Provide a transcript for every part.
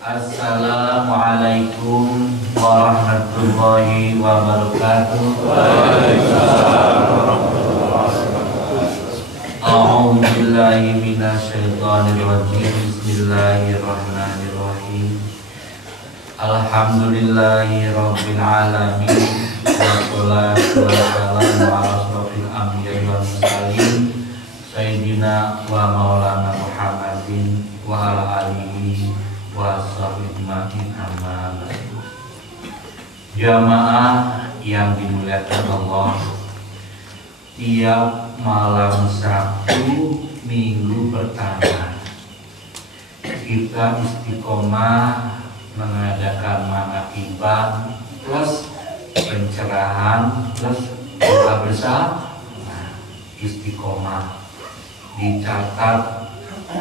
Assalamualaikum warahmatullahi wabarakatuh. A'udzu billahi minasyaitonir rajim. Bismillahirrahmanirrahim. Alhamdulillahi rabbil alamin. Wassalatu wassalamu ala asrofil anbiya'i wal mursalin sayyidina wa maulana Muhammadin wa ala alihi wa sahbihi amma ba'du. Jamaah yang dimuliakan Allah, tiap malam Sabtu minggu pertama kita istiqomah mengadakan manaqibah plus pencerahan plus doa bersama. Istiqomah dicatat,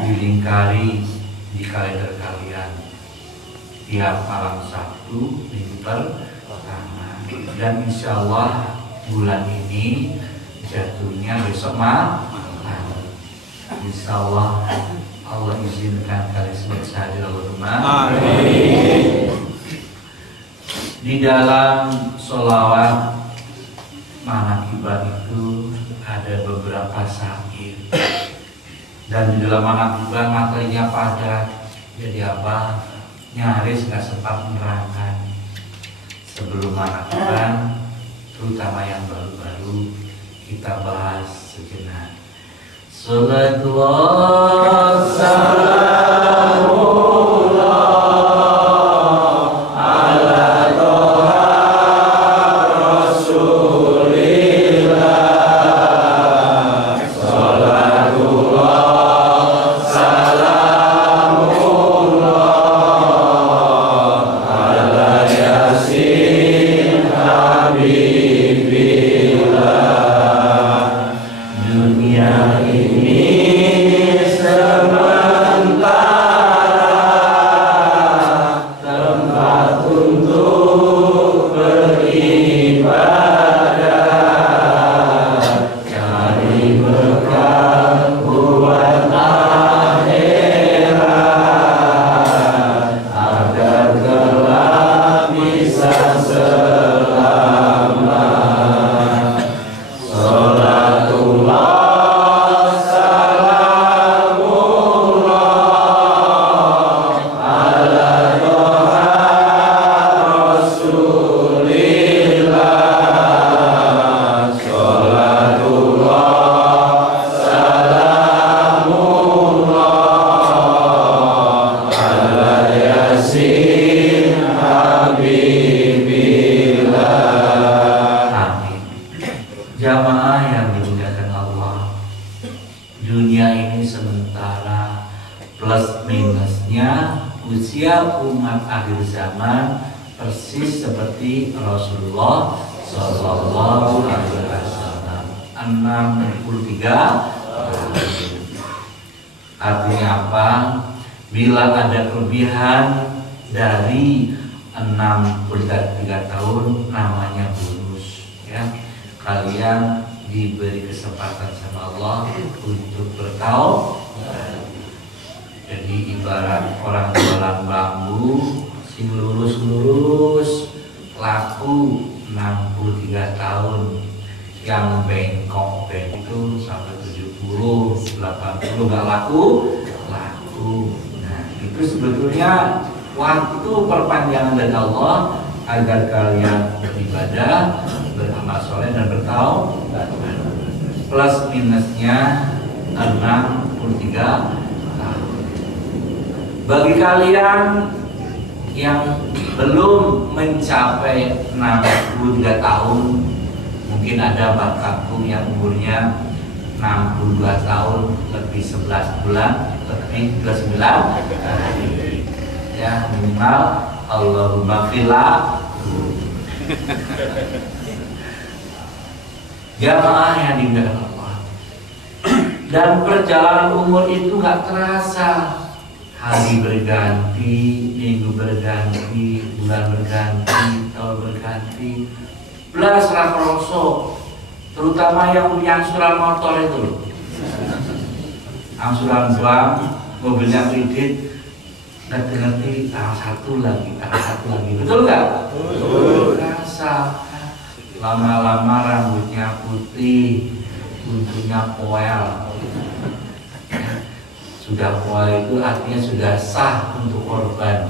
dilingkari di kalender kalian tiap malam Sabtu minggu pertama, dan insya Allah bulan ini jatuhnya besok malam. Insya Allah Allah izinkan kalian semua hadir Allahumma amin. Di dalam sholawat manaqibah itu ada beberapa syair, dan di dalam manaqibah materinya padat, jadi apa nyaris nggak sempat menerangkan. Sebelum manaqibah, terutama yang baru-baru, kita bahas sejenak. Salatullah salamullah ala toha rasulillah. Salatullah salamullah ala yasin habibillah. Dunia ini sementara, tempat untuk beribadah, cari berkah buat akhirat, agar kelak bisa selamat. Salatullah jamaah yang dimuliakan Allah, dunia ini sementara, plus minusnya usia umat akhir zaman persis seperti Rasulullah Sallallahu Alaihi Wasallam, 63 tahun. Artinya apa? Bila ada kelebihan dari 63 tahun, namanya bonus, ya. Kalian diberi kesempatan sama Allah untuk bertaubat. Jadi ibarat orang jualan bambu, sing lurus-lurus laku 63 tahun, yang bengkok itu sampai 70, 80 nggak laku. Nah, itu sebetulnya waktu perpanjangan dari Allah agar kalian beribadah, beramal soleh dan bertaubat. Plus minusnya 63 tahun. Bagi kalian yang belum mencapai 63 tahun, mungkin ada bakatku yang umurnya 62 tahun lebih 11 bulan lebih ke 9 hari, ya minimal Allahumma fillah. Jamaah yang dimuliakan Allah, dan perjalanan umur itu gak terasa. Hari berganti, minggu berganti, bulan berganti, tahun berganti, belas rakroso. Terutama yang punya angsuran motor itu, angsuran bank, mobilnya kredit, ngerti tanggal satu lagi, betul nggak? Betul. Rasa lama-lama rambutnya putih, kudunya poel. Sudah poel itu artinya sudah sah untuk korban.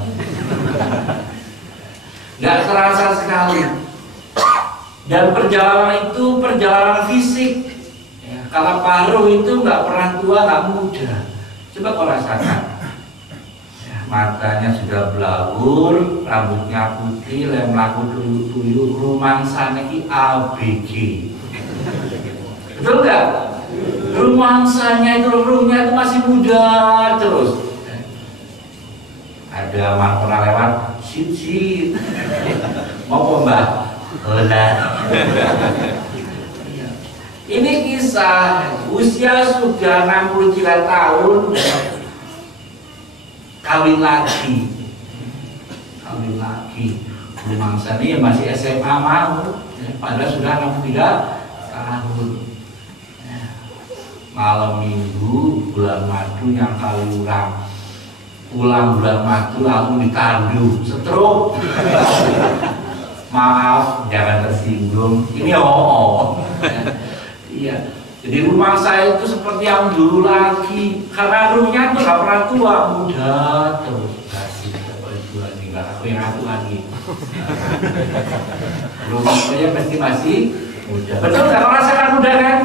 Nggak terasa sekali. Dan perjalanan itu perjalanan fisik. Ya, kalau paruh itu nggak pernah tua, nggak muda. Coba kau rasakan. Ya, matanya sudah belaur, rambutnya putih, lem laku tuyuk, rumangsane ki ABG. Betul nggak? Rumangsanya itu rumahnya itu masih muda terus. Ada man pernah lewat, sit. Mau mbak? Udah. Ini kisah usia sudah 63 tahun kawin lagi. Rumangsanya masih SMA mau, padahal sudah 63 tahun. Malam minggu bulan madu yang kali pulang bulan madu langsung ditandu stroke. Maaf, jangan tersinggung. Ini iya. Jadi rumah saya itu seperti yang dulu lagi, karena rumahnya tuh gak pernah tua, muda terus. Kasih tua tinggal aku yang atu lagi. Rumah saya pasti masih muda. Betul nggak? Merasakan muda kan?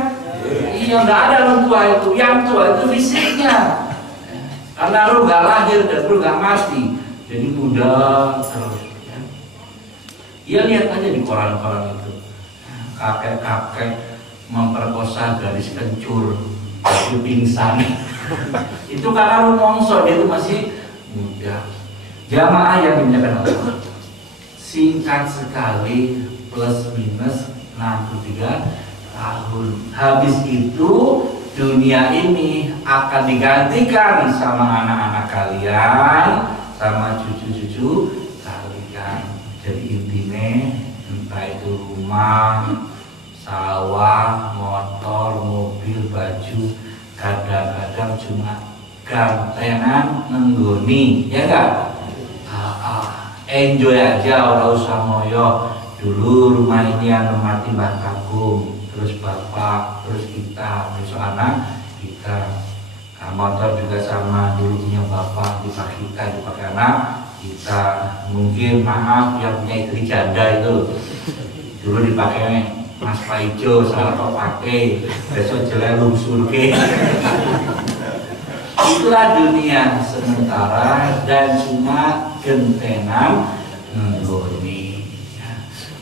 Iya, nggak ada orang tua itu. Yang tua itu fisiknya. Karena ruh gak lahir dan ruh gak mati, jadi muda terus. Ya lihat aja di koran-koran itu, kakek-kakek memperkosa gadis kencur, tapi pingsan. Itu karena rumongso, dia itu masih muda. Jamaah yang dimuliakan Allah, singkat sekali plus minus 63 tahun. Habis itu dunia ini akan digantikan sama anak-anak kalian, sama cucu-cucu kalian. Jadi intinya entah itu rumah, sawah, motor, mobil, baju, kadang-kadang cuma gantenan nenggoni, ya enggak? Enjoy aja, orang usah ngoyo. Dulu rumah ini yang mati Mbah Kagum, terus bapak, terus kita, besok anak kita. Nah, motor juga sama, dulu punya bapak, dipakai anak kita. Mungkin maaf yang punya istri janda itu dulu dipakai Mas Paijo, salah kau pakai, besok jelek lungsur ke. Itulah dunia sementara dan cuma gentenan nggoni.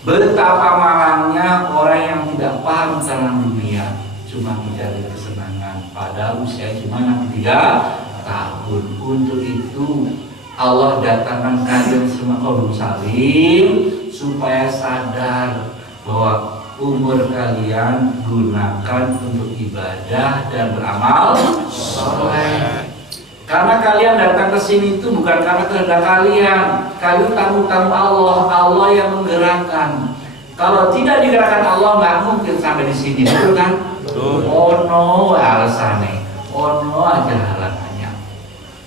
Betapa malangnya orang yang tidak paham tentang dunia, cuma mencari kesenangan, padahal usia cuma 63 tahun. Untuk itu Allah datangkan kalian semua kaum salim supaya sadar bahwa umur kalian gunakan untuk ibadah dan beramal soleh. Karena kalian datang ke sini itu bukan karena kehendak kalian. Kalian tamu-tamu Allah, Allah yang menggerakkan. Kalau tidak digerakkan Allah, nggak mungkin sampai di sini, betul kan? Ono alasannya, ono aja halangannya.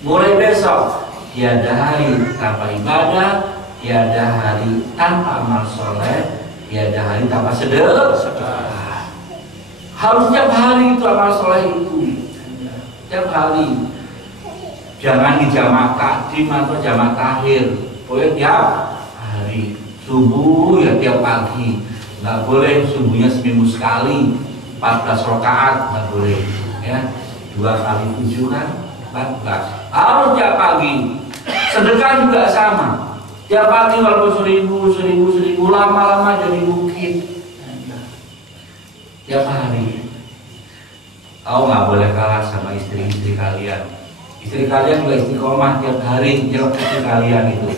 Mulai besok, tiada hari tanpa ibadah, tiada hari tanpa amal soleh, tiada hari tanpa sedekah. Harus tiap hari itu amal soleh itu, tiap hari. Jangan di jamaah takdim atau jamaah takhir, boleh tiap hari. Subuh ya tiap pagi, nggak boleh subuhnya seminggu sekali 14 rakaat, nggak boleh ya. 2 kali 7 kan 14, harus tiap pagi. Sedekah juga sama, tiap pagi walaupun 1000 lama-lama jadi bukit. Tiap hari. Kau nggak boleh kalah sama istri-istri kalian. Istri kalian juga istiqomah tiap hari jawab istri kalian itu.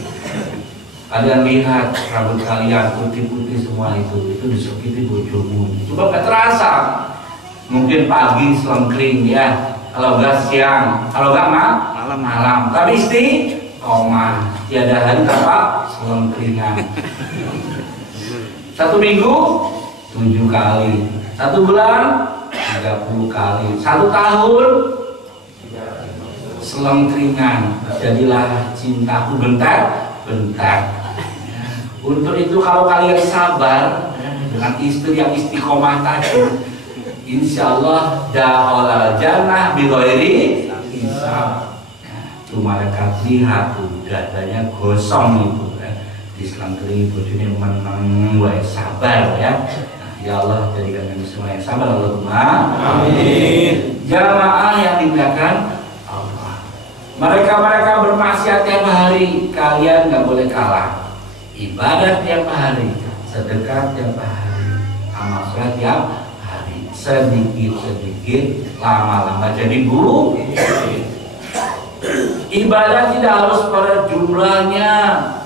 Kalian lihat rambut kalian putih-putih semua itu disakiti bojomu. Coba gak terasa. Mungkin pagi selengkring ya, kalau enggak siang, kalau enggak malam. Tapi istiqomah tiada hari tanpa selengkringan. 1 minggu 7 kali, 1 bulan 30 kali, 1 tahun 1 selengkringan, jadilah cintaku bentar. Ya. Untuk itu kalau kalian sabar dengan istri yang istiqomah tadi, insya Allah dakhalal jannah bighairi hisab. Tuh malaikat lihat tuh dadanya gosong itu kan, diselengkringi bojone meneng wae sabar ya. Ya Allah, jadikan kami semua yang sabar, Allahumma amin. Jamaah yang dimuliakan Allah, mereka bermaksiat tiap hari, kalian nggak boleh kalah. Ibadah tiap hari, sedekah tiap hari, amal sholat tiap hari, sedikit lama-lama jadi guru. Ibadah tidak harus pada jumlahnya,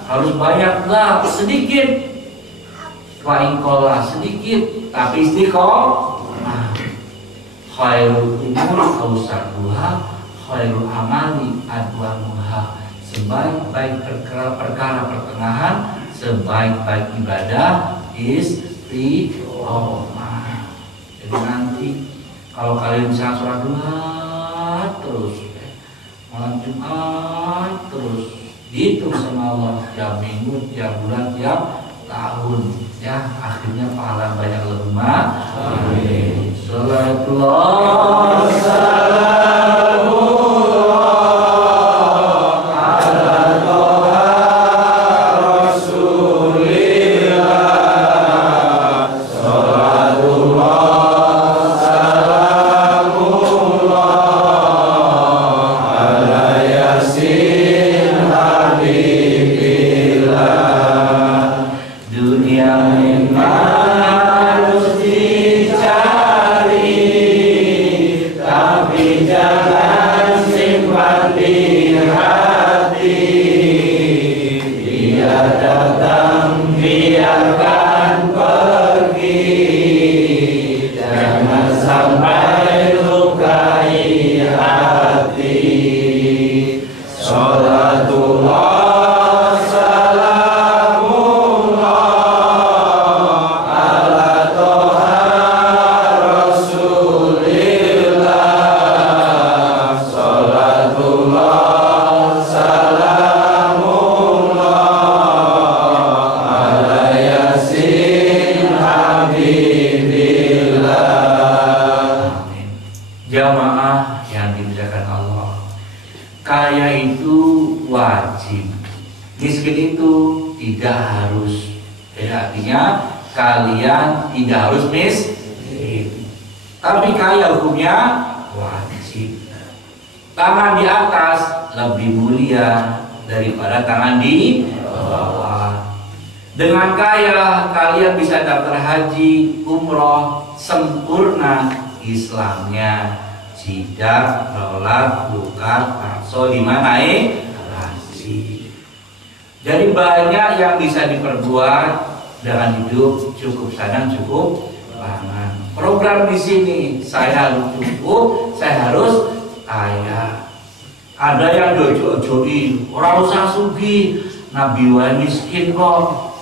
harus banyak lah, sedikit. Wa'inkola sedikit tapi istiqomah. Khairul umur awsatuha, khairul amali adwamuha. Sebaik-baik perkara pertengahan, sebaik-baik ibadah istiqomah. Jadi nanti kalau kalian bisa sholat duha terus, malam Jumat terus, dihitung sama Allah tiap minggu, tiap bulan, tiap tahun, ya akhirnya pahala banyak lemah. Amin. Salatullah salamullah ala toha rasulillah. Salatullah salamullah ala yasin habibillah. Dunia memang harus dicari, tapi jangan simpan di hati. Dia datang, biarkan pergi, jangan sampai lukai hati. Salatullah jamaah yang dimuliakan Allah. Kaya itu wajib, miskin itu tidak harus. Artinya kalian tidak harus miskin, tapi kaya hukumnya wajib. Tangan di atas lebih mulia daripada tangan di bawah. Dengan kaya kalian bisa daftar haji, umroh, sempurna Islamnya, jidat, rolat, bukat, takso, lima naik haji. Jadi banyak yang bisa diperbuat dengan hidup cukup sadang, cukup pangan. Program di sini saya harus cukup, saya harus kaya. Ada yang jojo-joi, orang usah sugi, Nabi wa miskin kok.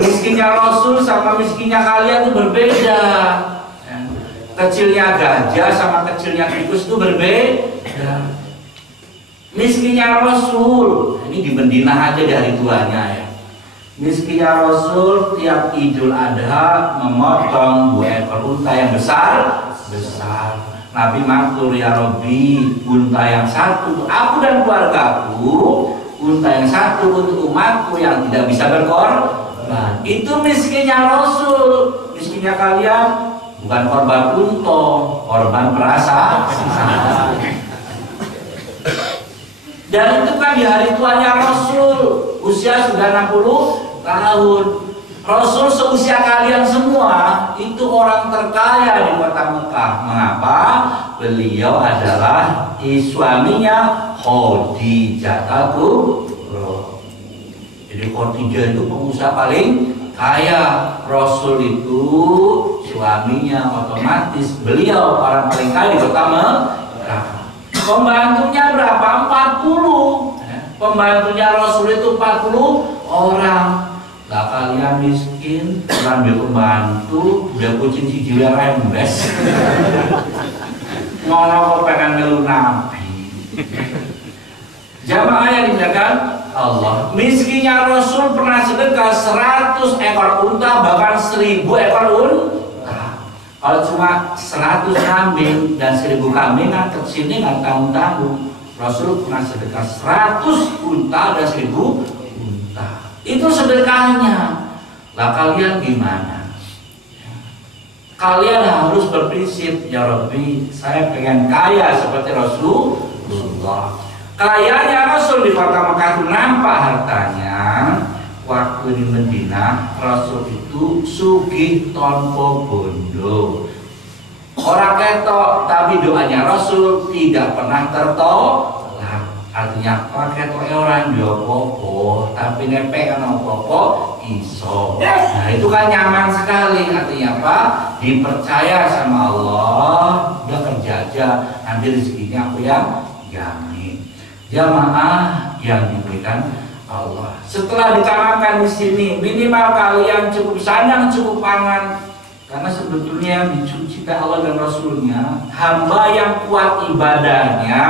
Miskinnya Rasul sama miskinnya kalian itu berbeda. Kecilnya gajah sama kecilnya tikus itu berbeda. Miskinnya Rasul, ini di Madinah aja dari tuanya ya. Miskinnya Rasul tiap Idul Adha memotong 2 ekor unta yang besar. Nabi matur, ya Rabbi, unta yang satu untuk aku dan keluargaku, unta yang satu untuk umatku yang tidak bisa berkorban. Itu miskinnya Rasul. Miskinnya kalian bukan korban untung, korban perasaan. Dan itu kan di hari tuanya Rasul, usia sudah 60 tahun. Rasul seusia kalian semua itu orang terkaya di kota Mekah. Mengapa? Beliau adalah suaminya Khadijah Kubra. Jadi Khadijah itu pengusaha paling kaya. Rasul itu suaminya, otomatis beliau orang paling kaya di kota Mekah. Pembantunya berapa? 40. Pembantunya Rasul itu 40 orang. Lah kalian miskin, ambil pembantu, udah kucing si jiwa rembes. Ngono kok pengen melu Nabi. Jamaah yang dimuliakan Allah, miskinnya Rasul pernah sedekah 100 ekor unta, bahkan 1000 ekor unta. Kalau cuma 100 kambing dan 1000 kambing kan kesini nggak tanggung-tanggung. Rasul pernah sedekah 100 unta dan 1000 unta. Itu sedekahnya. Lah kalian gimana? Kalian harus berprinsip, ya Rabbi, saya pengen kaya seperti Rasulullah. Kayanya Rasul di kota Mekah itu nampak hartanya. Waktu di Madinah Rasul itu sugih tanpa bondo. Orang ketok, tapi doanya Rasul tidak pernah tertolak. Artinya orang ketok orang jopopo, tapi nepek kan apa-apa iso. Nah itu kan nyaman sekali. Artinya apa? Dipercaya sama Allah, udah kerja aja, nanti rezekinya aku yang jamin. Jamaah yang diberikan Allah. Setelah ditanamkan di sini, minimal kalian cukup sandang, cukup pangan. Karena sebetulnya dicintai Allah dan Rasulnya, hamba yang kuat ibadahnya,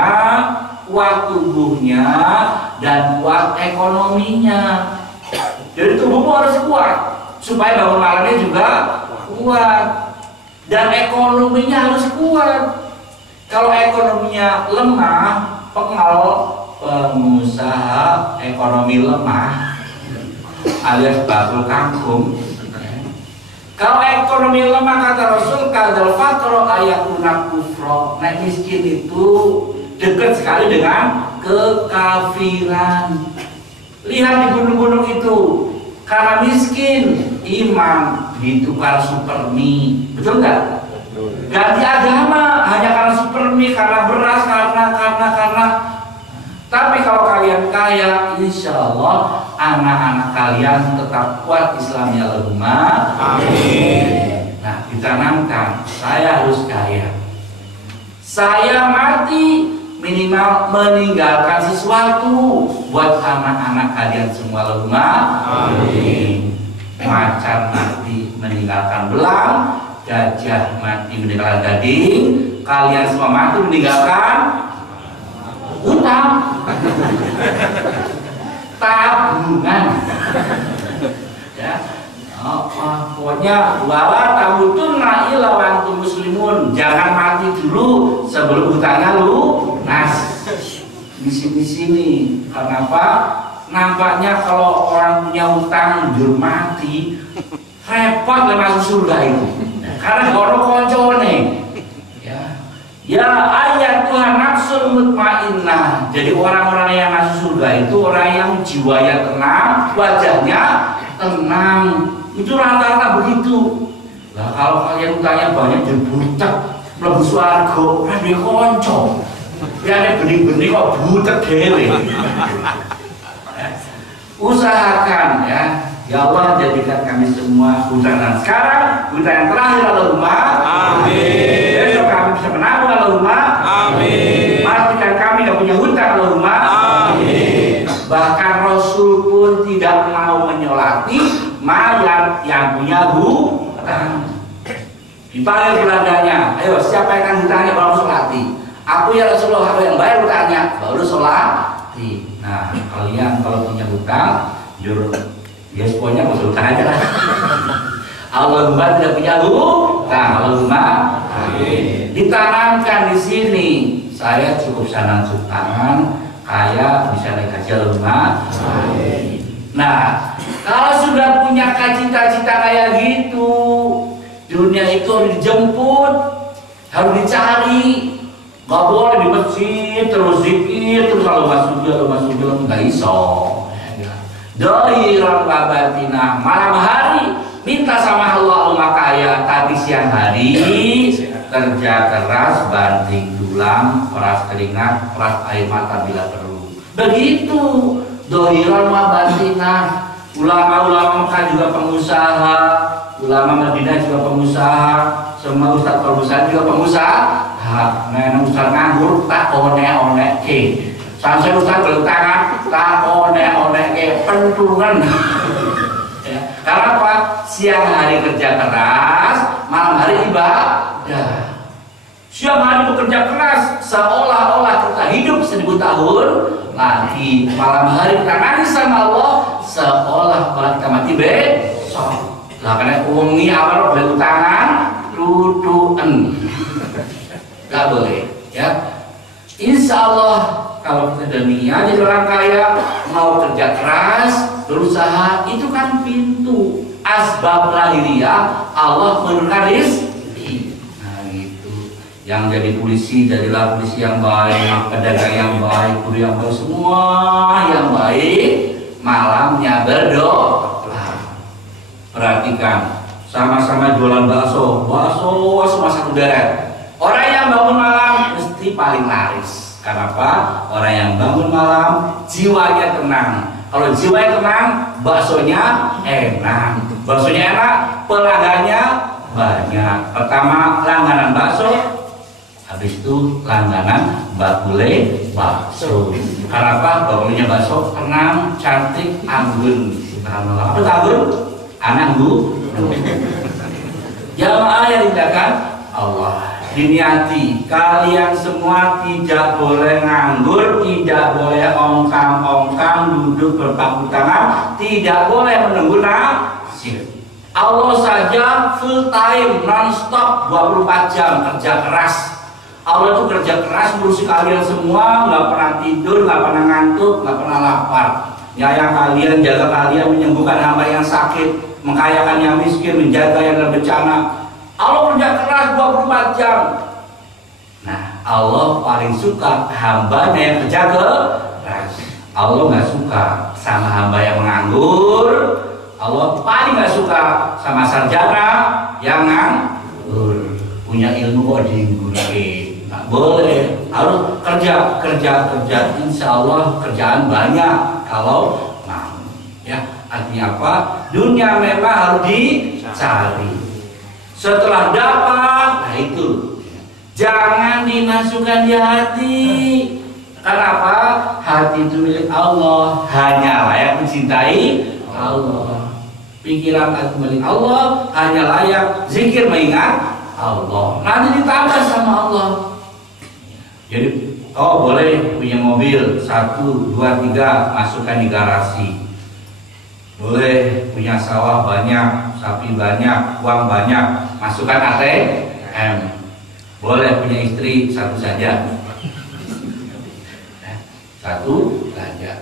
kuat tubuhnya, dan kuat ekonominya. Jadi tubuhmu harus kuat supaya bangun malamnya juga kuat, dan ekonominya harus kuat. Kalau ekonominya lemah, pengusaha ekonomi lemah alias bakul kangkung. Kalau ekonomi lemah, kata Rasul, kadal fakro ayakuna kufro. Nah, miskin itu dekat sekali dengan kekafiran. Lihat di gunung-gunung itu, karena miskin iman ditukar supermi, betul nggak? Ganti agama hanya karena supermi, karena beras, karena. Tapi kalau kalian kaya, insya Allah anak-anak kalian tetap kuat Islamnya, Allahumma amin. Nah, ditanamkan, saya harus kaya. Saya mati minimal meninggalkan sesuatu buat anak-anak kalian semua, Allahumma amin. Macan mati meninggalkan belang, gajah mati meninggalkan gading, kalian semua mati meninggalkan utang, tabungan, ya. Pokoknya wala tamutunna illa wa antum muslimun. Jangan mati dulu sebelum utangnya lunas. Di sini. Kenapa? Nampaknya kalau orang punya utang jur mati, repot lah masuk surga itu. Karena orang koncone. Ya ayat Tuhan nafsul mutmainnah. Jadi orang-orang yang masuk surga itu orang yang jiwanya tenang, wajahnya tenang. Itu rata-rata begitu. Nah kalau kalian utangnya banyak jadi butek, mlebu swarga, rada konco. Ya ada benih-benih kok butek dhewe. Usahakan ya. Ya Allah, jadikan kami semua hutanan sekarang, hutanan terakhir, Allahumma amin. Besok kami bisa menabung, Allahumma amin. Pastikan kami gak punya hutang, Allahumma amin. Bahkan Rasul pun tidak mau menyolati mayat yang punya hutang. Dipanggil belandanya, ayo siapa yang akan hutangnya baru solati. Aku ya Rasulullah, aku yang bayar hutangnya baru solati. Nah kalian kalau punya hutang, jujur ya semuanya masuk utang aja lah. Allahumma tidak punya hutang, Allahumma amin. Ditanamkan di sini, saya cukup sanang tangan, kaya bisa naik haji, Allahumma amin. Nah, kalau sudah punya cita-cita kayak gitu, dunia itu harus dijemput, harus dicari. Gak boleh di masjid terus zikir terus kalau masuk nggak iso. Dohiran wabatina, malam hari minta sama Allah kaya, tapi siang hari kerja keras, banting tulang, peras keringat, peras air mata bila perlu. Begitu dohiran wabatina. Ulama-ulama Mekah juga pengusaha, ulama Madinah juga pengusaha, semua ustaz pengusaha juga pengusaha. Nah, ustaz nganggur tak one ke. Sampai ustaz bertangan tak one ke pentungan. Ya, karena apa? Siang hari kerja keras, malam hari ibadah. Siang hari bekerja keras seolah-olah kita hidup 1000 tahun lagi. Malam hari kita nangis sama Allah seolah-olah kita mati besok. Lah karena uangnya awal boleh utangan tutuan. Gak boleh ya. Insya Allah kalau kita udah niat jadi orang kaya, mau kerja keras, berusaha, itu kan pintu asbab lahiriah Allah menurunkan rezeki. Nah gitu. Yang jadi polisi, jadilah polisi yang baik, pedagang yang baik, guru yang baik, semua yang baik. Malamnya berdoa. Perhatikan, sama-sama jualan bakso semua satu deret. Orang yang bangun malam mesti paling laris. Kenapa? Orang yang bangun malam jiwanya tenang. Kalau jiwanya tenang, baksonya enak. Baksonya enak, pelanggannya banyak. Pertama langganan bakso, habis itu langganan bakule bakso. Kenapa? Bakulnya bakso tenang, cantik, anggun. Apa itu anggun? Anak bu. Jamaah yang dimuliakan Allah, diniati kalian semua tidak boleh nganggur, tidak boleh ongkang-ongkang duduk berpangku tangan, tidak boleh menunggu nasib. Allah saja full time non-stop 24 jam kerja keras. Allah itu kerja keras ngurusi kalian semua, nggak pernah tidur, nggak pernah ngantuk, nggak pernah lapar. Nyayang kalian, jaga kalian, menyembuhkan hamba yang sakit, mengkayakan yang miskin, menjaga yang dalam bencana. Allah kerja keras 24 jam. Nah, Allah paling suka hambanya yang kerja keras. Allah nggak suka sama hamba yang menganggur. Allah paling nggak suka sama sarjana yang nganggur. Punya ilmu kok dianggurin. Nggak boleh. Harus kerja. Insya Allah kerjaan banyak kalau mau. Ya, artinya apa? Dunia memang harus dicari. Setelah dapat, nah itu jangan dimasukkan di hati. Kenapa? Hati itu milik Allah, hanya layak mencintai Allah. Pikiran hati milik Allah, hanya layak zikir mengingat Allah. Nanti ditambah sama Allah. Jadi kau boleh punya mobil 1, 2, 3, masukkan di garasi. Boleh punya sawah banyak, sapi banyak, uang banyak, masukkan ATM. Boleh punya istri 1 saja. 1 saja.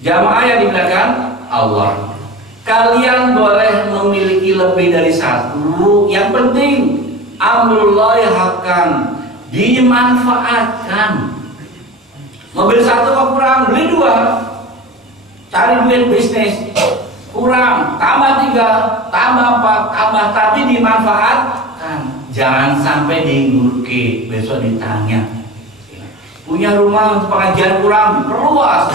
Jamaah yang dimuliakan Allah, kalian boleh memiliki lebih dari 1. Yang penting amrullahi haqqan, dimanfaatkan. Mobil 1 kok kurang, beli 2. Cari duit bisnis, kurang, tambah 3, tambah 4, tambah, tapi dimanfaatkan. Jangan sampai diingurke, besok ditanya. Punya rumah untuk pengajian kurang, diperluas,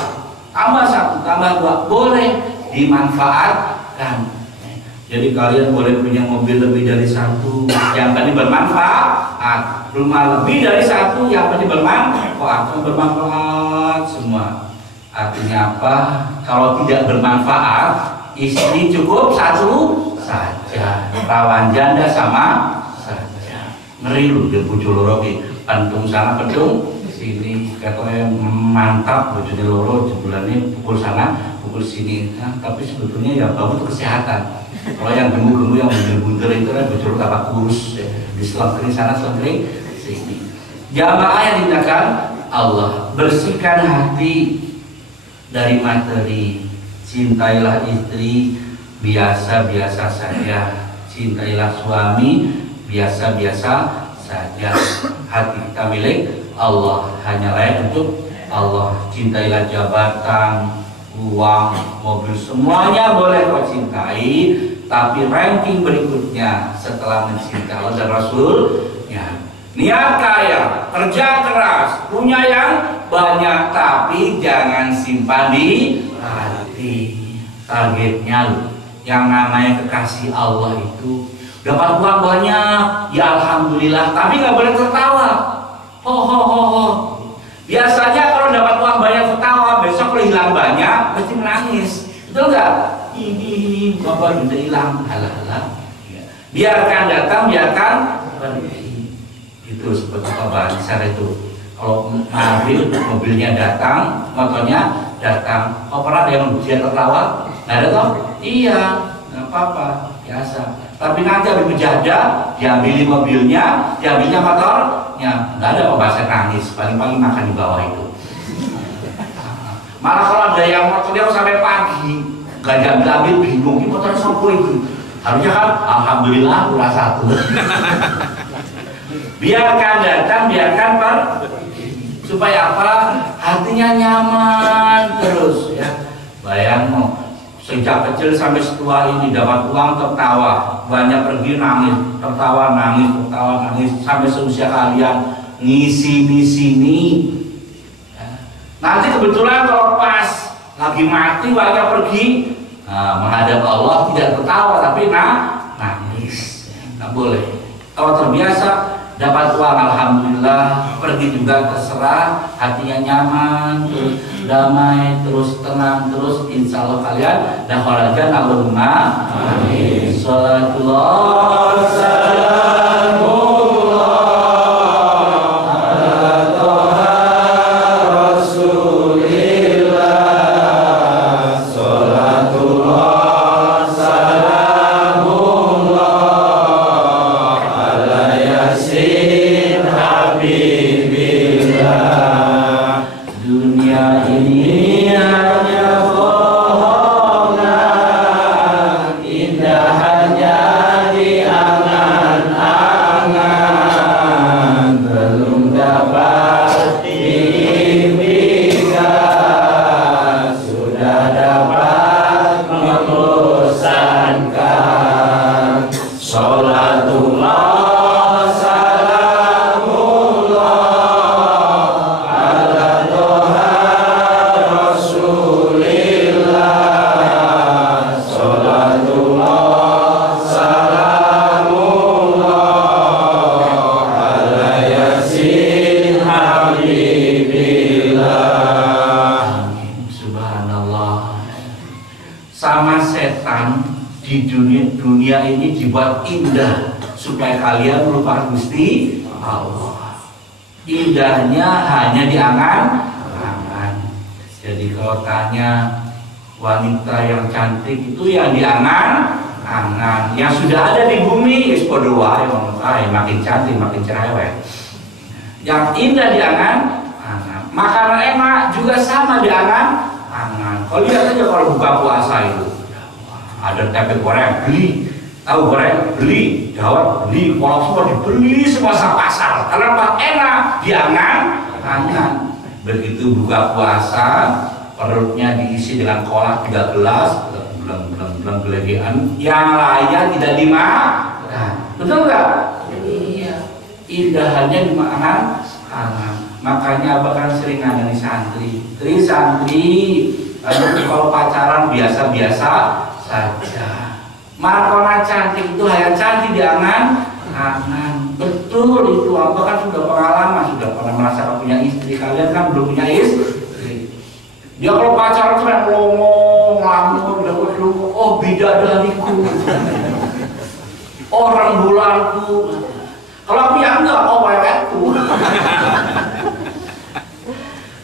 tambah 1, tambah 2, boleh dimanfaatkan. Jadi kalian boleh punya mobil lebih dari 1, yang tadi bermanfaat. Rumah lebih dari 1, yang tadi bermanfaat semua. Artinya apa? Kalau tidak bermanfaat, istri cukup 1 saja, rawan janda sama saja. Ngeri lu dia bojo loro ki, pentung sana pentung sini, katanya mantap bojone loro, jebulane pukul sana pukul sini. Nah, tapi sebetulnya ya bagus untuk kesehatan. Kalau yang gemuk-gemuk yang bunter-bunter itu kan bojo tambah kurus, diselengkring sana selengkring sini. Jamaah yang dimuliakan Allah, bersihkan hati dari materi. Cintailah istri biasa-biasa saja, cintailah suami biasa-biasa saja. Hati kita milik Allah, hanya layak untuk Allah. Cintailah jabatan, uang, mobil, semuanya boleh kau cintai, tapi ranking berikutnya setelah mencintai Allah dan Rasul ya, niat kaya, kerja keras, punya yang banyak, tapi jangan simpan di hati. Targetnya yang namanya kekasih Allah itu dapat uang banyak, ya alhamdulillah, tapi nggak boleh tertawa. Ho. Biasanya kalau dapat uang banyak tertawa, besok kalau hilang banyak mesti menangis, betul nggak? Ini bapak udah hilang, halah. Biarkan datang, biarkan pergi. Gitu itu seperti Pak Bansar itu. Kalau maghrib mobilnya datang, motornya datang. Oh, pernah ada yang dia tertawa? Nggak ada toh? Iya, nggak apa-apa, biasa. Tapi nanti habis menjaga, diambil mobilnya, diambilnya motornya, nggak ada pembahasan nangis. Paling-paling makan di bawah itu. Malah kalau ada yang motornya sampai pagi, nggak diambil, bingung, ini motornya sopo itu. Harusnya kan, alhamdulillah kurang satu. Biarkan datang, biarkan supaya apa? Hatinya nyaman terus ya. Bayang sejak kecil sampai setua ini dapat uang tertawa, banyak pergi nangis, tertawa nangis, sampai seusia kalian ngisi nih. Ya. Nanti kebetulan kalau pas lagi mati banyak pergi, menghadap Allah tidak tertawa tapi nangis, nggak boleh. Kalau terbiasa dapat uang alhamdulillah, pergi juga terserah, hatinya nyaman, terus damai, terus tenang, terus insya Allah kalian dakhalajan. Allahumma amin. Salatullah salamullah ala toha rasulillah. Salatullah salamullah ala yasin habibillah. Dunia ini hanya bohongan, indah hanya di angan-angan, belum dapat diimpikan, sudah dapat membosankan. Sholatullah salamullah ala toha rasulillah. Sholatullah salamullah ala yasin habibillah. Subhanallah. Sama setan di dunia ini dibuat indah supaya kalian melupakan Gusti Allah. Indahnya hanya di angan-angan. Jadi kalau tanya wanita yang cantik itu yang di angan-angan, yang sudah ada di bumi is podo wae makin cantik makin cerewet. Yang indah di angan-angan. Makanan enak juga sama di angan-angan. Kalau lihat aja kalau buka puasa itu, ada tempe goreng beli, tahu goreng beli, dawet beli, kolak semua dibeli semua pasar. Kenapa? Enak, diangan-angan. Begitu buka puasa, perutnya diisi dengan kolak 3 gelas, belum gelegean, yang lainnya tidak dimakan. Betul nggak? Iya. Indahannya dimakan. Makanya Abah kan sering ngandani santri, kalau pacaran biasa-biasa saja. Markona cantik itu hanya cantik di angan-angan. Betul itu, Abah kan sudah pengalaman, sudah pernah merasakan punya istri. Kalian kan belum punya istri. Dia kalau pacaran cuma ngomong, ngelamun, oh bidadariku, orang bulanku. Kalau dia enggak, oh wewetku.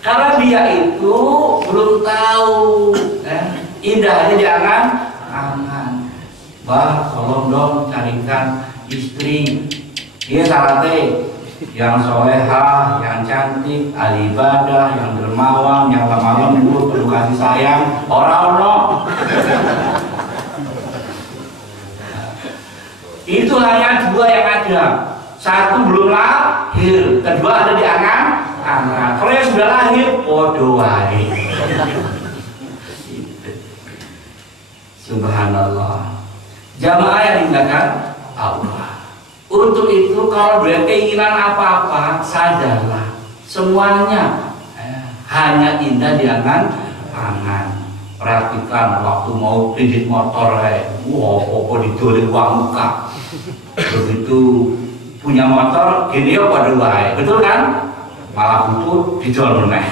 Karena dia itu belum tahu indahnya di angan-angan. Bah, tolong dong carikan istri. Dia syaratnya yang soleha, yang cantik, ahli ibadah, yang dermawan, yang lemah lembut, penuh kasih sayang. Orang-orang. Itu hanya 2 yang ada. Satu belum lahir, kedua ada di angan-angan. Kalau yang sudah lahir, podo wae. Subhanallah. Jamaah yang dimuliakan Allah. Untuk itu kalau ada keinginan apa-apa, sadarlah semuanya hanya indah di angan-angan. Perhatikan waktu mau kredit motor, apa didolin uang muka. Begitu punya motor, gini ya podo wae, betul kan? Malah butuh dijual meneh.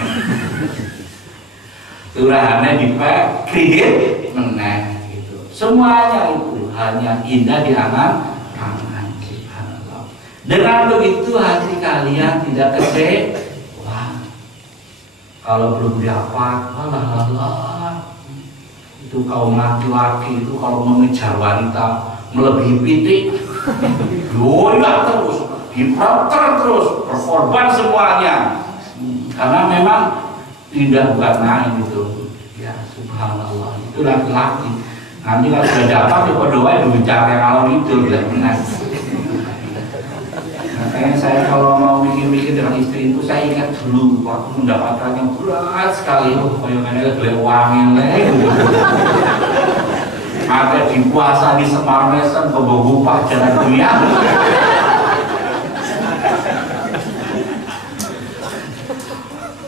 Turahannya dipek kredit meneh gitu. Semuanya itu hanya indah di angan-angan. Subhanallah. Dengan begitu hati kalian tidak kecewa. Kalau belum dapat, alah. Itu kaum laki-laki itu kalau mengejar wanita melebihi pitik, doyak terus, diproter terus, berkorban semuanya. Karena memang tidak bukan main gitu. Ya subhanallah, itu laki-laki. Nanti kalau sudah dapat ya doa bicara yang alon itu tidak benar. Makanya saya kalau mau mikir-mikir dengan istri itu, saya ingat dulu waktu mendapatkan yang berat sekali. Kayak beli uangin ada di puasa di Semarnesan berbau pacaran dunia.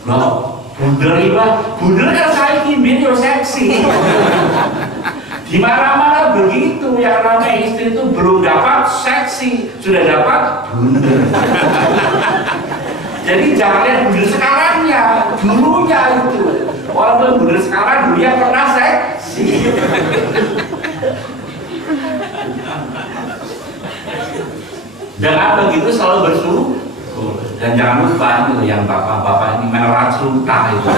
Loh, bundar kan saya ingin yo seksi. Di mana-mana begitu, yang namanya istri itu belum dapat seksi, sudah dapat bundar. Jadi jangan lihat bundar sekarangnya, dulunya itu. Walaupun bundar sekarang dulunya pernah seksi. Dengan begitu selalu bersyukur. Dan jangan lupa itu yang bapak-bapak ini menerat sultan itu.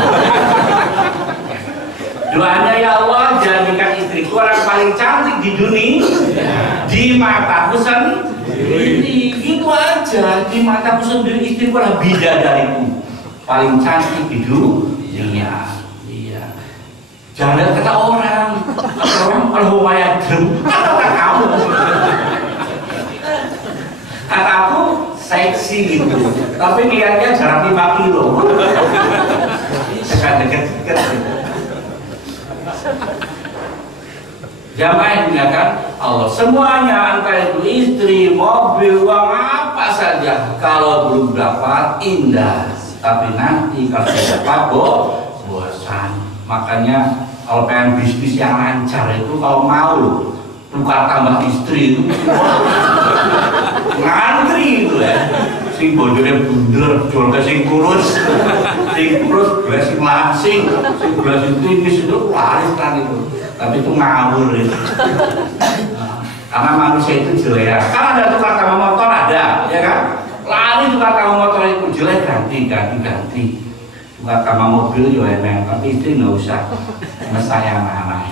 Doanya, ya Allah, jadikan istriku orang paling cantik di dunia, di mataku sendiri. Gitu aja, di mataku sendiri istriku adalah bidadariku paling cantik di dunia. Iya. Jangan kata orang kalau lumayan kata kamu. Kataku seksi gitu, tapi lihatnya jarak 5 kilo. Dekat-dekat. Jamaah kan Allah, semuanya entah itu istri, mobil, uang apa saja, kalau belum dapat indah, tapi nanti kalau sudah dapat bosan. Makanya kalau pengen bisnis yang lancar itu, kalau mau tukar tambah istri itu ngantri itu ya. Sing bojone bunder jual ke sing kurus belas sing langsing, sing belas itu laris kan itu. Tapi itu ngawur itu. Karena manusia itu jelek. Kan ada tukar tambah motor ada, ya kan? Lari tukar tambah motor itu jelek, ganti. Tukar tambah mobil juga emang, tapi istri nggak usah. Saya anak-anak.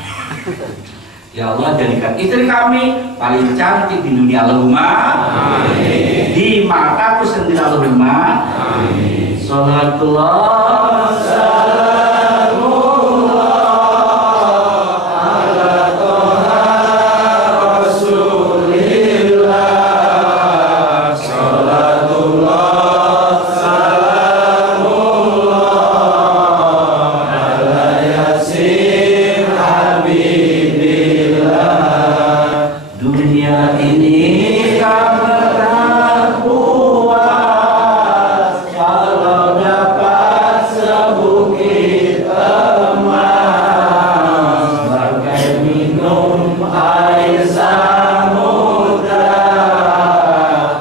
Ya Allah, jadikan istri kami paling cantik di dunia Allahumma amin. Di mataku sendiri Allahumma amin. Salatullah salamullah ala toha rasulillah. Salatullah salamullah ala yasin habibih. Dunia ini tak pernah puas kalau dapat sebukit emas, bagai minum air samudra,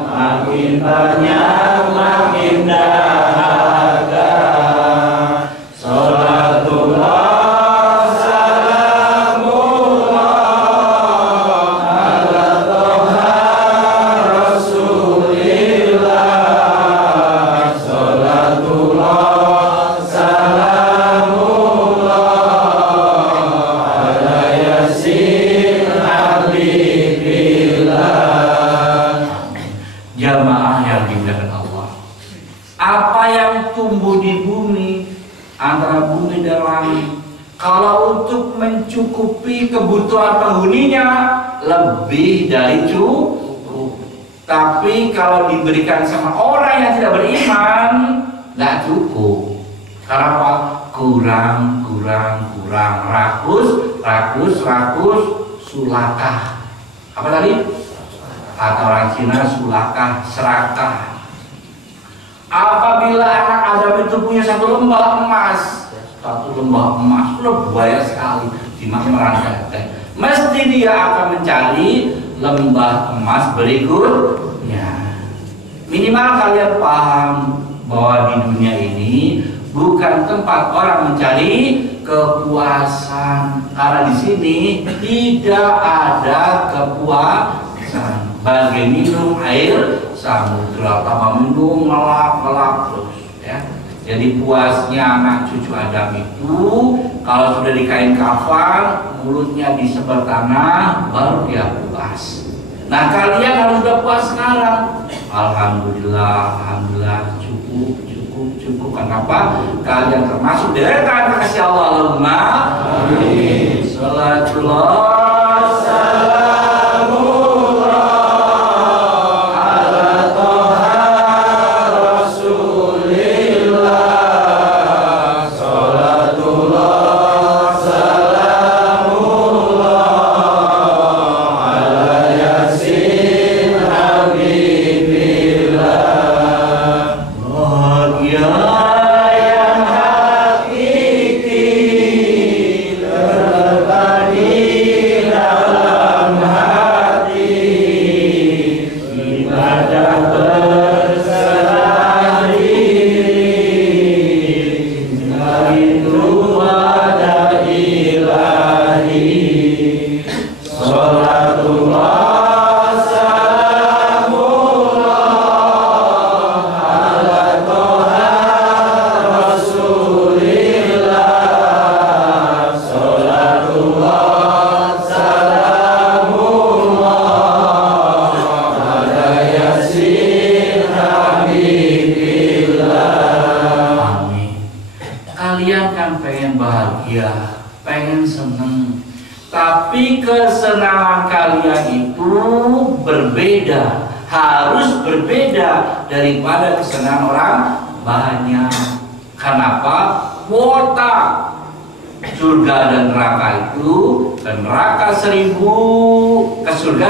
makin banyak makin dahaga. Salatullah jamaah yang dimuliakan Allah. Apa yang tumbuh di bumi, antara bumi dan langit, kalau untuk mencukupi kebutuhan penghuninya lebih dari cukup. Tapi kalau diberikan sama orang yang tidak beriman, nggak cukup. Karena apa? Kurang, rakus, sulakah. Apa tadi? Kata orang Cina sulakah, serakah. Apabila anak Adam itu punya satu lembah emas, udah banyak sekali di merangkai. Mesti dia akan mencari lembah emas berikutnya. Minimal kalian paham bahwa di dunia ini bukan tempat orang mencari kepuasan, karena di sini tidak ada kepuasan. bagai minum air samudra, tambah minum melap terus ya. Jadi puasnya anak cucu Adam itu kalau sudah dikain kafan, mulutnya disebar tanah, baru dia puas. Nah kalian harus sudah puas sekarang. Alhamdulillah, cukup. Kenapa? Kalian termasuk deretan kasih Allah. Allahumma amin. Salatullah. Pengen seneng, tapi kesenangan kalian itu berbeda, harus berbeda daripada kesenangan orang banyak. Kenapa? Kuota surga dan neraka itu, ke neraka 1000, ke surga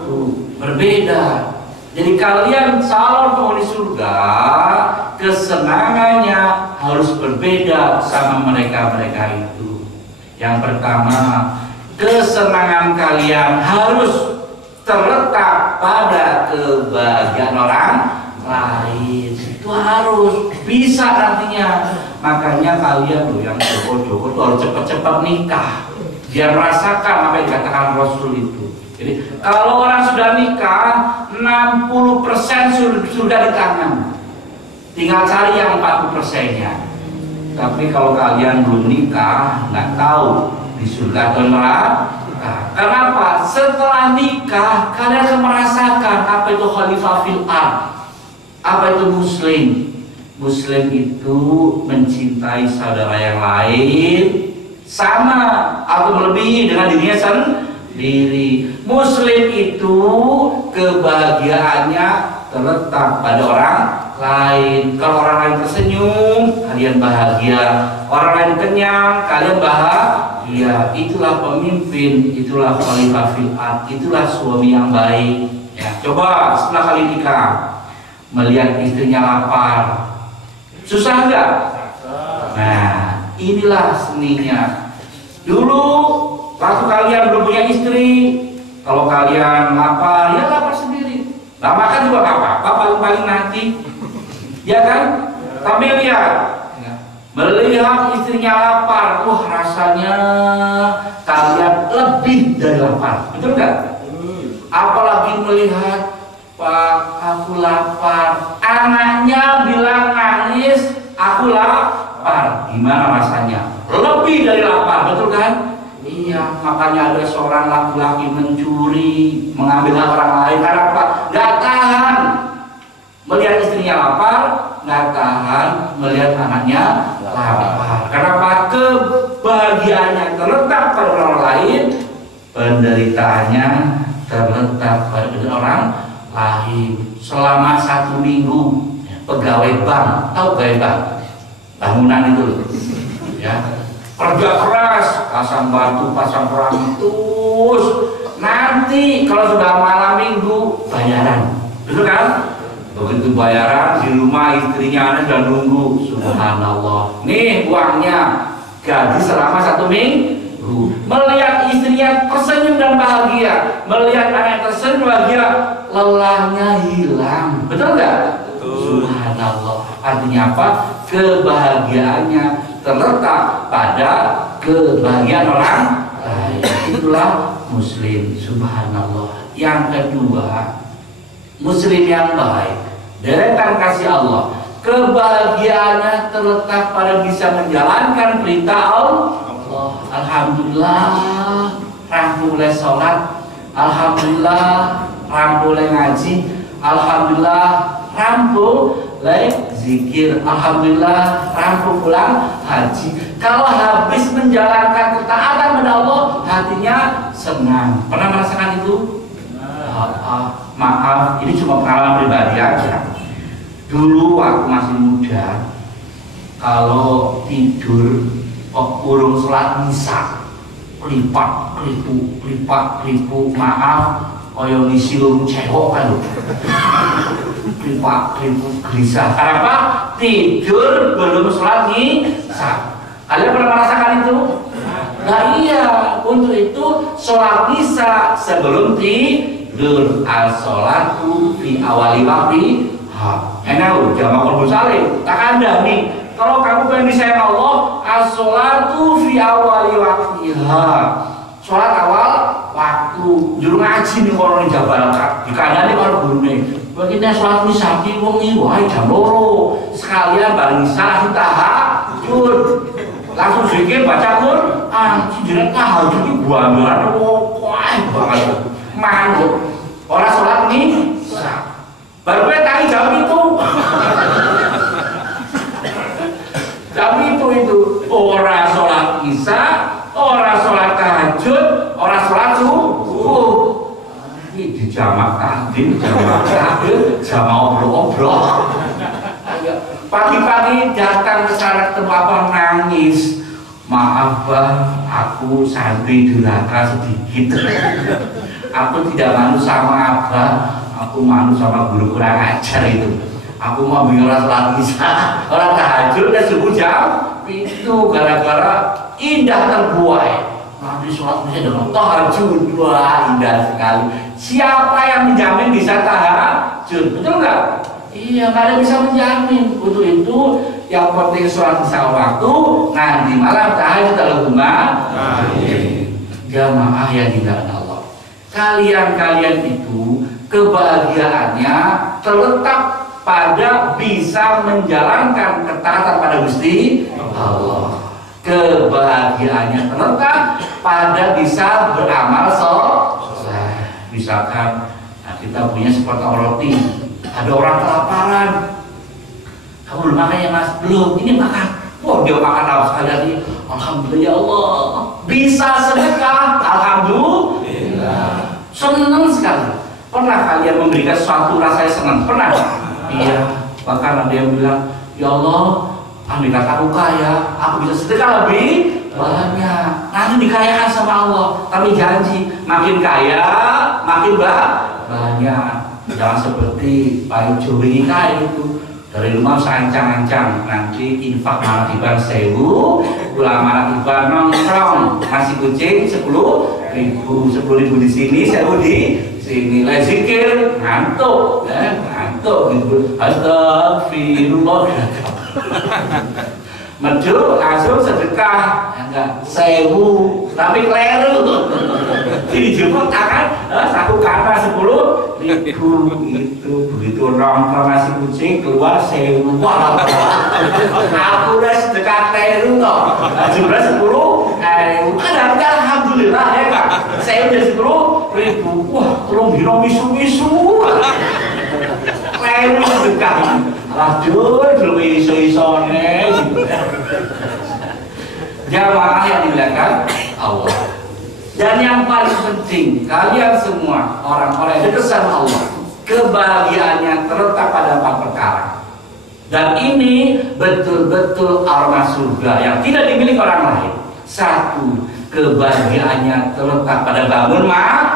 1, berbeda. Jadi kalian calon penghuni surga, kesenangannya harus berbeda sama mereka itu. Yang pertama, kesenangan kalian harus terletak pada kebahagiaan orang lain. Itu harus bisa nantinya. Makanya kalian tuh yang joko-joko tuh harus cepat-cepat nikah, biar merasakan apa yang dikatakan Rasul itu. Jadi kalau orang sudah nikah, 60% sudah di tangan, tinggal cari yang 40%-nya. Tapi kalau kalian belum nikah, nggak tahu di surga atau neraka. Kenapa? Setelah nikah, kalian akan merasakan apa itu khalifah fil ard, apa itu muslim. Muslim itu mencintai saudara yang lain sama atau melebihi dengan dirinya sendiri. Muslim itu kebahagiaannya terletak pada orang lain. Kalau orang lain tersenyum, kalian bahagia. Orang lain kenyang, kalian bahagia. Itulah pemimpin, itulah khalifah fil ard, itulah suami yang baik. Ya, coba setelah kali nikah melihat istrinya lapar, susah enggak? Nah, inilah seninya. Dulu waktu kalian belum punya istri, kalau kalian lapar, ya lapar sendiri. Nah, makan juga nggak apa-apa, paling-paling nanti. Ya kan? Tapi melihat istrinya lapar, wah rasanya kalian lebih dari lapar, betul nggak? Apalagi melihat, Pak, aku lapar, anaknya bilang nangis, aku lapar, gimana rasanya? Lebih dari lapar, betul kan? Iya, makanya ada seorang laki-laki mencuri, mengambil hak orang lain karena apa? Nggak tahan melihat istrinya lapar, nggak tahan melihat anaknya lapar. Kenapa? Kebahagiaannya terletak pada orang lain, penderitaannya terletak pada orang lain. Selama 1 minggu pegawai bank, tahu pegawai bank, bangunan itu loh, ya, kerja keras, pasang batu, pasang perang terus. Nanti kalau sudah malam minggu bayaran, betul kan? Begitu bayaran di rumah istrinya sudah nunggu, subhanallah. Nih uangnya, gaji selama 1 minggu. Melihat istrinya tersenyum dan bahagia, melihat anak tersenyum bahagia, lelahnya hilang, betul nggak? Subhanallah. Artinya apa? Kebahagiaannya terletak pada kebahagiaan orang lain. Itulah muslim, subhanallah. Yang kedua, muslim yang baik, deretan kasih Allah, kebahagiaannya terletak pada bisa menjalankan perintah Allah. Alhamdulillah, rampung mulai sholat, alhamdulillah, rampung mulai ngaji, alhamdulillah, rampung mulai zikir, alhamdulillah, rampung pulang haji. Kalau habis menjalankan ketaatan pada Allah, hatinya senang. Pernah merasakan itu? Maaf, ini cuma pengalaman pribadi aja. Dulu waktu masih muda, kalau tidur urung sholat isya, lipat kelipu, maaf, koyo ngisi urung cewek kan lho. Lipat kelipu gelisah. Kenapa? Tidur belum sholat isya. Kalian pernah merasakan itu? Nah iya, untuk itu sholat isya sebelum tidur. As-sholatu fi awali waktu. Enak, jamaah Qur'an salim. Tak ada nih. Kalau kamu pengen disayang Allah, as-sholatu fi awali waktiha. Sholat awal waktu. Juru ngaji nih orang Jabal di kanan nih orang guru nih. Begini sholat misabi wongi, wahai jam loro. Sekalian bareng isya kita tahajud. Langsung zikir baca Quran. Jeneng tahajud iki buangan wah banget. Manggut. Orang sholat nih. Baru gue tanya jam itu. Jam itu orang sholat isya, orang sholat tahajud, orang sholat subuh. Ini di jamak takdim, jamak tahajud, jamak obrol-obrol. Pagi-pagi datang ke sana ketemu abang nangis. Maaf bang, aku santri durhaka sedikit. Aku tidak malu sama abang. Aku malu sama guru kurang ajar itu. Aku mau bikin orang sholat isya, orang tahajud dan subuh jam itu gara-gara indah terbuai. Nanti sholat isya dengan tahajud, wah indah sekali. Siapa yang menjamin bisa tahajud? Betul nggak? Iya, nggak ada bisa menjamin. Untuk itu yang penting sholat isya waktu, nanti malam tahajud Allahumma jamaah yang dimuliakan Allah. Kalian itu kebahagiaannya terletak pada bisa menjalankan ketaatan pada Gusti Allah. Kebahagiaannya terletak pada bisa beramal soleh. Misalkan kita punya sepotong roti, ada orang kelaparan. Kamu belum makan ya mas? Belum, ini makan. Wah dia makan apa sekali lagi. Alhamdulillah ya Allah. Bisa sedekah. Alhamdulillah. Senang sekali. Pernah kalian memberikan suatu rasanya senang? Pernah? Iya. Bahkan ada yang bilang, ya Allah, andai kata aku kaya, aku bisa sedekah lebih banyak. Nanti dikayakan sama Allah. Kami janji, makin kaya, makin banyak. Jangan seperti Pak Jowi kaya itu. Dari rumah seancang-ancang, nanti infak malah tiban 1000, pulang malah tiban nongkrong, nasi kucing 10.000 di sini, 1000 di sini. Lagi zikir, ngantuk, ngantuk gitu. Astagfirullah. Medul langsung sedekah, enggak 1000, tapi keliru. Dijemput tangan, saku kata 10.000 itu begitu nongkrong nasi kucing keluar 1000. Wah, aku udah sedekah keliru toh. Jumlah 10.000. Kan alhamdulillah ya kak. Saya udah 10.000. Wah, tolong biro misu-misu. Keliru sedekah. Aduh, belum iso-isone. Jamaah yang dimuliakan Allah. Dan yang paling penting, kalian semua orang-orang yang dekat sama Allah, kebahagiaannya terletak pada 4 perkara. Dan ini betul-betul aroma surga yang tidak dimiliki orang lain. 1, kebahagiaannya terletak pada bangun malam.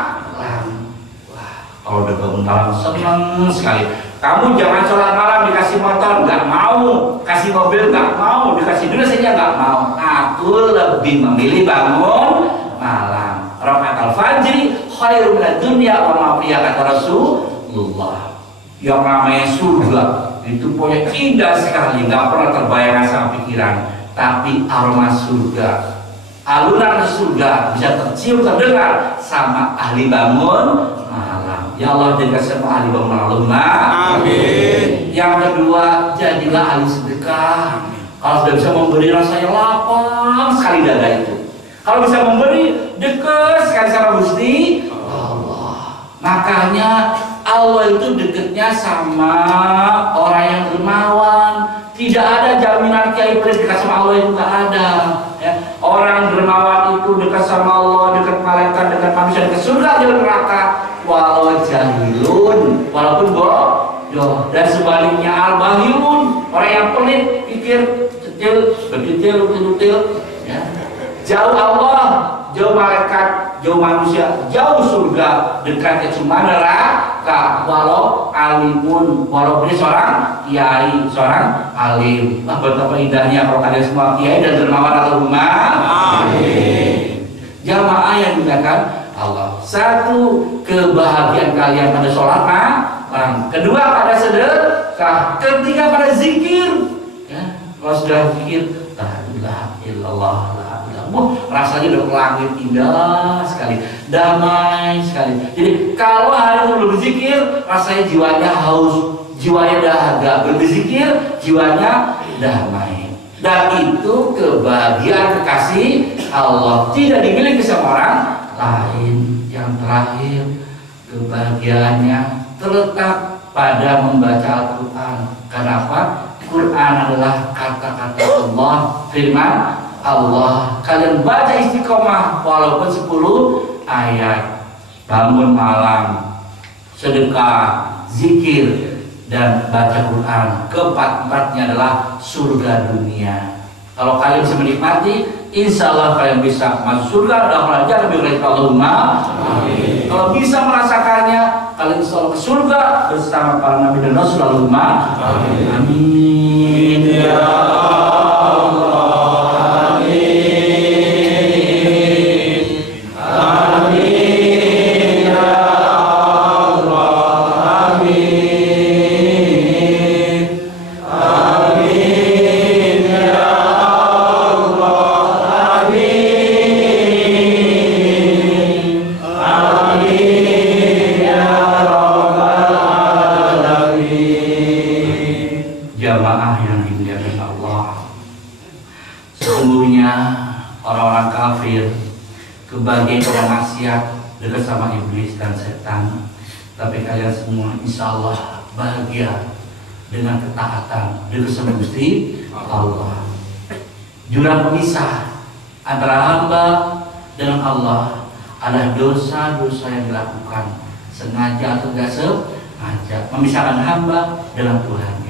Wah, kalau udah bangun malam senang sekali. Kamu jangan sholat malam dikasih motor, nggak mau. Kasih mobil nggak mau, dikasih duit saja nggak mau. Aku lebih memilih bangun malam. Rakaat al-fajri khairum minad dunya wa ma fiha, kata Rasulullah. Yang namanya surga itu punya indah sekali, nggak pernah terbayangkan sama pikiran. Tapi aroma surga, alunan surga bisa tercium, terdengar sama ahli bangun malam. Ya Allah, jadikan semua ahli bangun malam. Amin. Yang kedua, jadilah ahli sedekah. Kalau sudah bisa memberi, rasanya lapang sekali dada itu. Kalau bisa memberi, dekat sekali sama Gusti Allah. Makanya Allah itu dekatnya sama orang yang dermawan. Tidak ada jaminan kiai pelit dekat sama Allah, itu nggak ada. Ya. Orang dermawan itu dekat sama Allah, dekat malaikat, dekat manusia, dekat surga, jauh neraka. Walau jahilun, walaupun bodoh. Dan sebaliknya al-bahilun, orang yang pelit, pikir berkecil, ya. Jauh Allah, jauh malaikat, jauh manusia, jauh surga, dekatnya cuma neraka. Walau alimun, walau dia seorang kiai, seorang alim. Betapa indahnya kalau kalian semua kiai dan dermawan atau rumah. Amin. Jamaah yang dimuliakan Allah. Satu, kebahagiaan kalian pada sholat kedua pada sedekah, ketiga pada zikir. Ya, kalau sudah zikir, la ilaha illallah, rasanya udah ke langit, indah sekali, damai sekali. Jadi kalau hari itu belum berzikir, rasanya jiwanya haus, jiwanya dahaga. Berzikir, jiwanya damai. Dan itu kebahagiaan kekasih Allah, tidak dimiliki sama orang lain. Yang terakhir, kebahagiaannya terletak pada membaca Al-Quran. Kenapa? Quran adalah kata-kata Allah, firman Allah. Kalian baca istiqomah walaupun 10 ayat. Bangun malam, sedekah, zikir, dan baca Quran. Keempat-empatnya adalah surga dunia. Kalau kalian bisa menikmati, insya Allah kalian bisa masuk surga dan belajar lebih baik. Allahumma amin. Kalau bisa merasakannya, kalian insya Allah ke surga bersama para nabi dan rasul. Allahumma amin. Amin ya Allah. Jamaah yang dimuliakan Allah, sesungguhnya orang-orang kafir kebagian orang maksiat dekat sama iblis dan setan, tapi kalian semua insya Allah bahagia dengan ketaatan dekat sama Gusti Allah. Jurang pemisah antara hamba dengan Allah adalah dosa-dosa yang dilakukan sengaja atau tidak sengaja, memisahkan hamba dengan Tuhannya.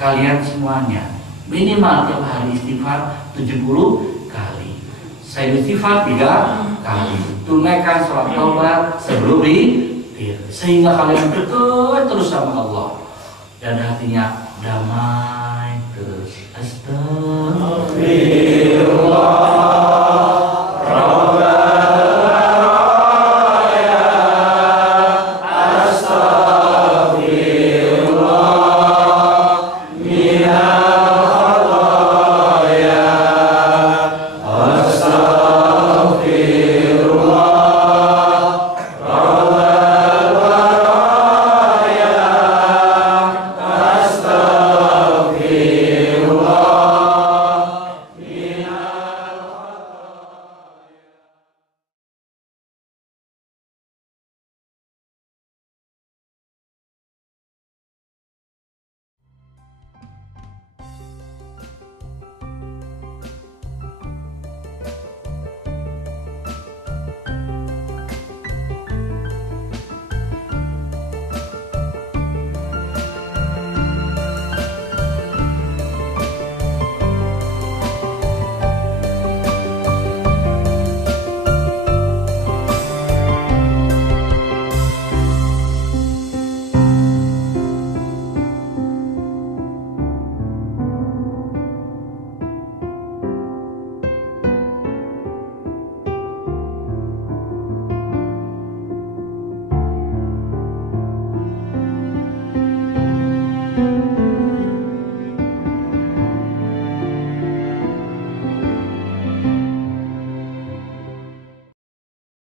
Kalian semuanya minimal tiap hari istighfar 70 kali. Saya istighfar 3 kali. Tunaikan sholat taubat sebelum witir, sehingga kalian dekat terus sama Allah dan hatinya damai.